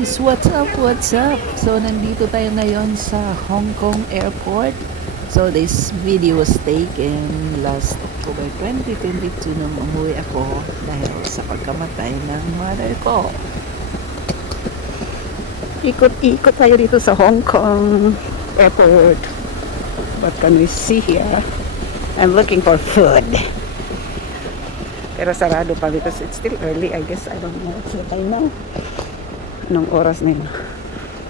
guys! What's up? What's up? So, nandito tayo ngayon sa Hong Kong Airport. So, this video was taken last October 2022 nung umuwi ako dahil sa pagkamatay ng mother ko. Ikot-ikot tayo dito sa Hong Kong Airport. What can we see here? I'm looking for food. Pero sarado pa because it's still early. I guess I don't know what's the time now. Anong oras na yun?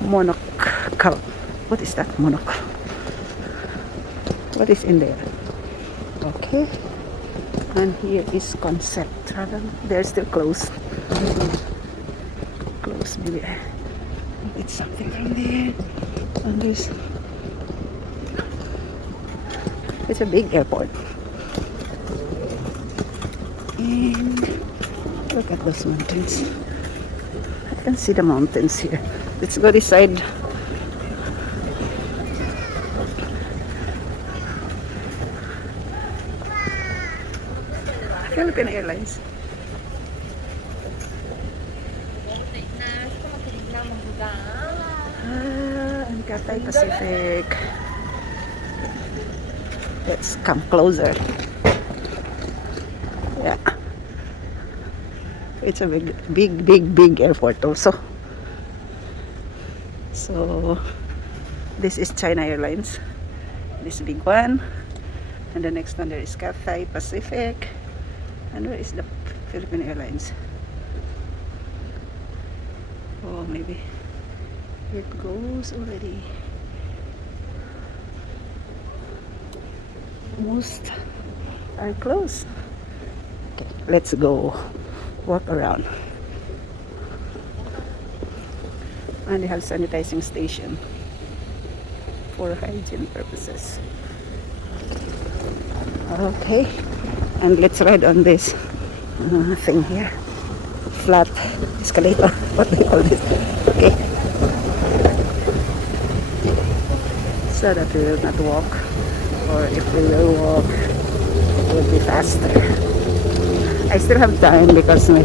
Monocle. What is that? Monocle. What is in there? Okay. And here is Concept Travel. They're still closed. Closed maybe. It's something from there. And there's... It's a big airport. And look at those mountains. I can see the mountains here. Let's go this side. Philippine Airlines. And Cathay Pacific. Let's come closer. Yeah. It's a big airport also. So this is China Airlines, this big one, and the next one there is Cathay Pacific, and where is the Philippine Airlines? Oh, maybe it goes already. Most are closed. Okay, let's go walk around. And they have sanitizing station for hygiene purposes. Okay, and let's ride on this thing here, flat escalator. What do you call this? Okay, so that we will not walk, or if we will walk, it will be faster. I still have time because my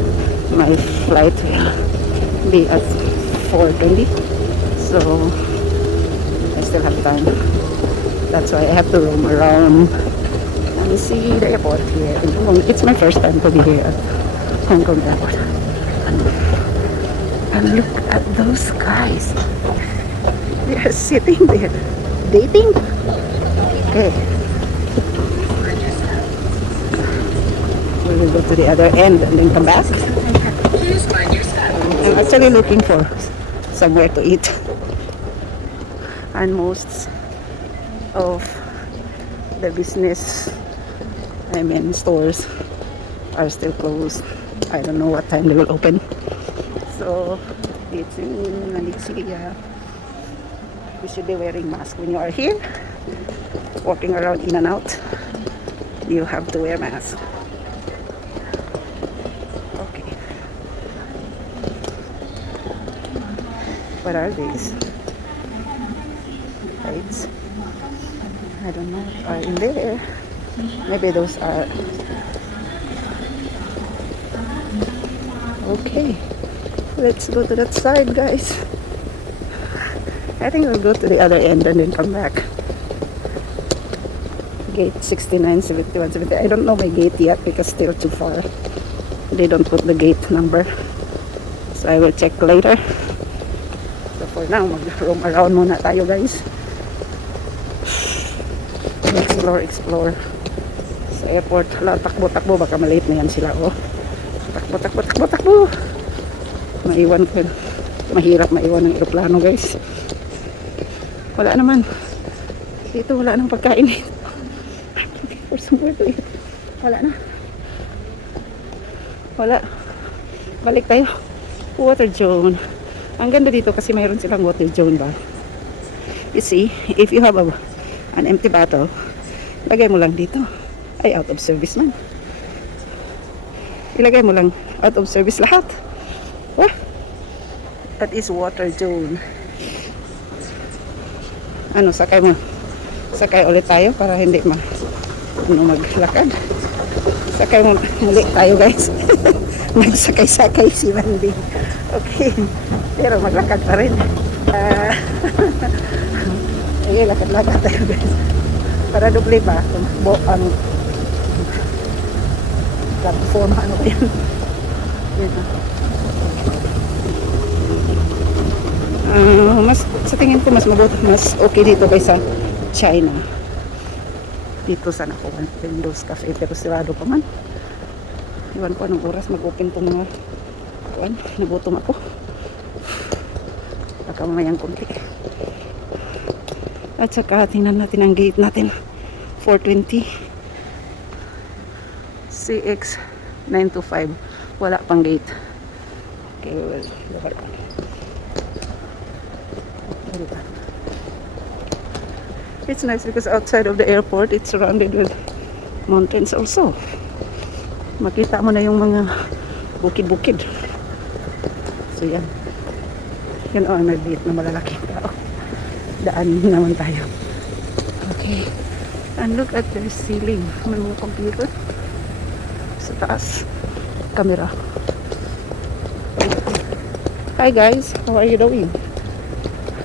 flight will be at 4:20, so I still have time. That's why I have to roam around and see the airport here in Hong Kong. It's my first time to be here at Hong Kong Airport. And look at those guys. They are sitting there dating. Okay. We will go to the other end and then come back. I'm actually looking for somewhere to eat. And most of the business, stores are still closed. I don't know what time they will open. So it's in Malaysia. You should be wearing mask when you are here. Walking around in and out, you have to wear mask. Okay. What are these? Lights. I don't know. Are in there? Maybe those are. Okay. Let's go to that side, guys. I think we'll go to the other end and then come back. Gate 69, 71, 70. I don't know my gate yet because still too far. They don't put the gate number. So I will check later. So for now, mag-roam around muna tayo, guys. Explore. Sa airport. Hala, takbo. Baka malate na yan sila, oh. Takbo. Maiwan ko. Mahirap maiwan ng aeroplano, guys. Wala naman. Dito wala nang pagkain. For somewhere to eat. Wala na. Wala. Balik tayo. Water zone. Ang ganda dito kasi mayroon silang water zone ba. You see, if you have an empty bottle, lagay mo lang dito. Ay, out of service man. Ilagay mo lang out of service lahat. Huh? That is water zone. Ano, sakay ulit tayo para hindi maglakad. Sakay muli tayo, guys. Magsakay-sakay si Mandy. Okay. Pero maglakad pa rin. Ah, Ay, lakad-lakad tayo guys. Para doble pa. Tumakbo ang platform. Ano ba yan? Yan na. Mas sa tingin ko mas mabuti, mas okay dito kaysa China. Dito sana ako Windows Cafe pero sirado pa man. Iwan ko anong oras mag-open po mga kuan. Nagutom ako. Baka mamayang kunti. At saka tingnan natin ang gate natin. 420 CX 925. Wala pang gate. Okay, well, it's nice because outside of the airport it's surrounded with mountains also. Makita mo na yung mga bukid-bukid. So yan. Yan o, may liit na malalaking tao. Daan naman tayo. Okay. And look at the ceiling. May mga computer. Sa taas. Camera. Hi guys, how are you doing?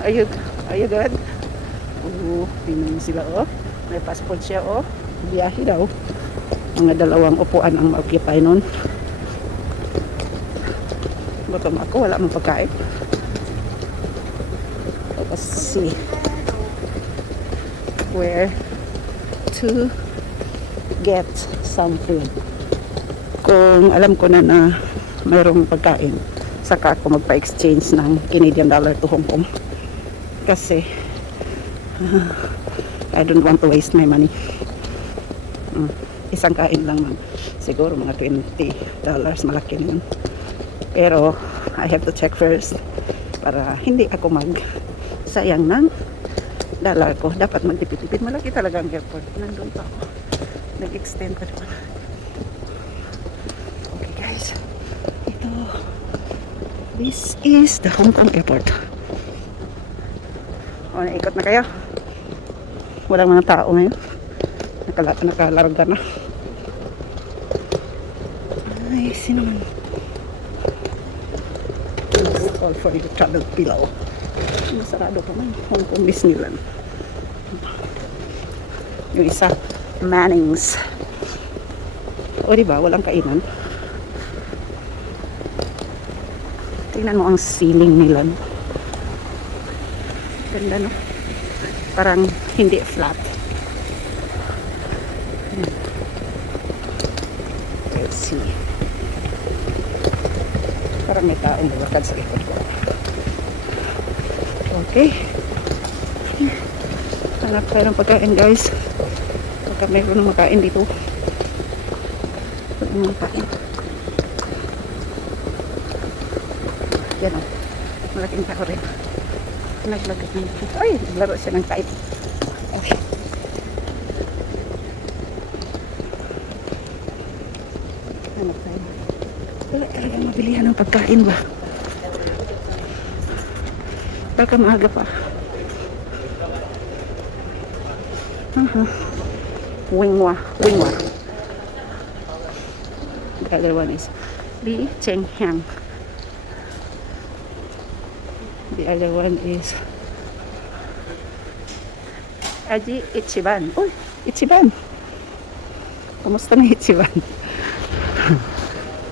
Are you good? Tingnan mo sila oh. May passport siya oh. Biyahe daw. Mga dalawang upuan ang ma-occupy nun. Gutom ako, wala mong pagkain. Let's see where to get some food. Kung alam ko na mayroong pagkain, saka ako magpa-exchange ng Canadian dollar to Hong Kong. Kasi I don't want to waste my money. Isang kain lang man. Siguro mga $20. Malaki na yun. Pero I have to check first para hindi ako sayang ng dollar ko. Dapat magtipid-tipid. Malaki talaga ang airport. Nandun pa ako. Nag-extend pa doon. Okay guys. This is the Hong Kong airport. O, naikot na kayo. Walang mga tao ngayon. Nakalarga na. Ay, sino man. All for the travel pillow. Masarado pa man. Hong Kong Disneyland. Yung isa, Mannings. O, diba? Walang kainan. Tingnan mo ang ceiling nila. Ganda, no? Parang hindi flat. Let's see. Parang may taong nalakad sa likod ko. Okay. Hanap tayo ng pagkain, guys. Pagka mayroon ng makain dito. Pagka may makain. Yan o. Malaking tao rin. Naglagay ng dito. Ay, naglaro siya ng kite. Okay. Hanap tayo. Wala talaga mabilihan ng pagkain ba? Baka maaga pa. Wingwa. The other one is Li Cheng Hang. The other one is Aji Ichiban. Uy, Ichiban. Kamusta na Ichiban?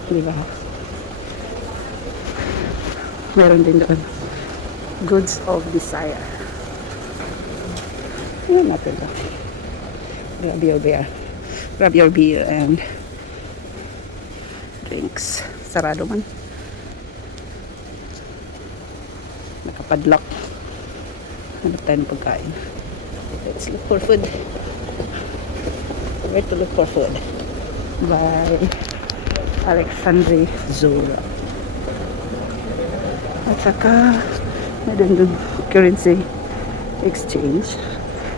Diba? Meron din doon. Goods of Desire. Yan natin ba? Grab your beer and drinks. Sarado man. Nakapadlock. Hanap tayo ng pagkain. Let's look for food. Where to look for food? By Alexandre Zora. At saka meron dun currency exchange.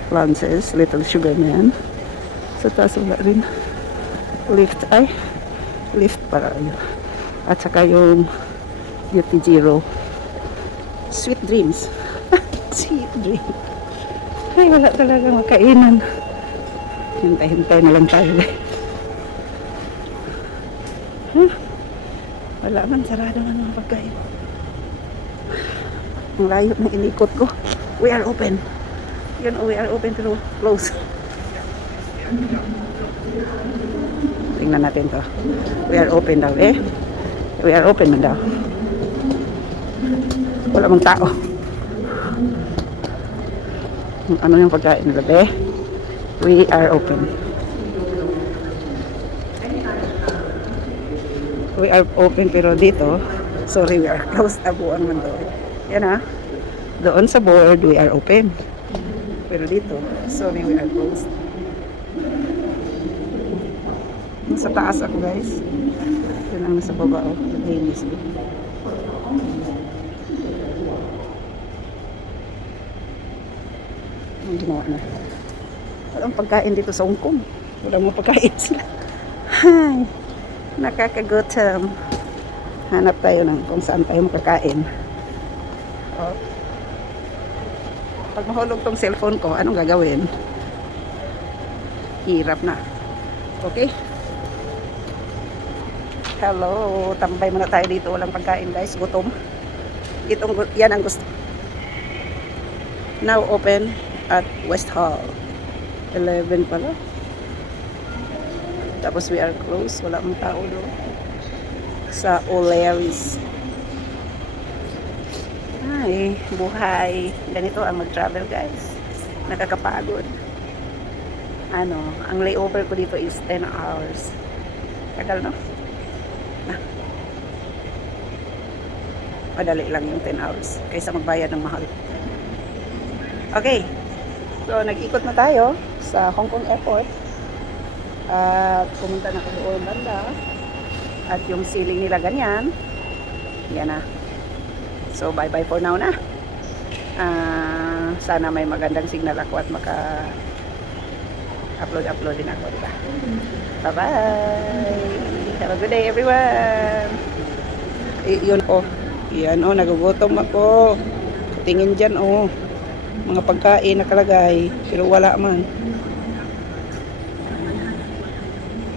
Lances, Little Sugar Man. Sa taas wala rin. Lift para yun. At saka yung Beauty Zero. Sweet Dreams. Sweet Dreams. Ay, wala talaga makainan. Hintay-hintay na lang tayo. Wala man, sarado man mga pagkain. Ang layo na inikot ko. We are open. Yun, we are open pero close. Tingnan natin to. We are open daw eh. We are open man daw. Wala mang tao. Ano yung pagkain nila be? We are open. We are open pero dito, sorry, we are closed. Abuang man daw. Yan ah. Doon sa board, we are open. Pero dito, sorry, we are closed. Nasa taas ako guys. Yun ang nasa baba oh. Ladies. Ang ginawa na. Walang pagkain dito sa Hong Kong. Walang mga pagkain sila. Hay, nakakagutom. Hanap tayo ng kung saan tayo makakain. Oh. Pag mahulog tong cellphone ko, anong gagawin? Hirap na. Okay? Hello, tambay muna tayo dito. Walang pagkain guys, gutom. Yan ang gusto. Now open at West Hall. 11 pala. Tapos we are closed. Wala mong tao doon. Sa O'Leary's. Ay, buhay. Ganito ang mag-travel guys. Nakakapagod. Ano, ang layover ko dito is 10 hours. Tagal no? Madali lang yung 10 hours kaysa magbayad ng mahal. Okay. So, nag-ikot na tayo sa Hong Kong Airport. At pumunta na ko doon banda. At yung ceiling nila ganyan. Yan na. So, bye-bye for now na. Sana may magandang signal ako at maka-upload din ako, diba? Bye-bye! Have a good day, everyone! Yun po. Yan oh, nagugutom ako. Tingin dyan oh. Mga pagkain nakalagay. Pero wala man.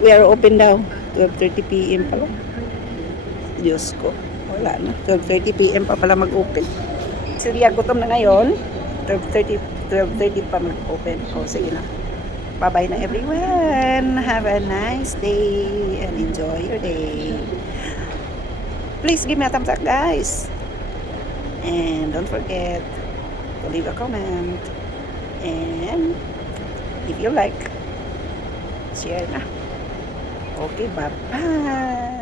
We are open daw. 12:30 PM pala. Diyos ko. Wala na. 12:30 PM pa pala mag-open. Surya, gutom na ngayon. 12:30 pa mag-open. O, sige na. Bye-bye na everyone. Have a nice day and enjoy your day. Please give me a thumbs up guys. And don't forget to leave a comment. And if you like, share na. Okay, bye-bye.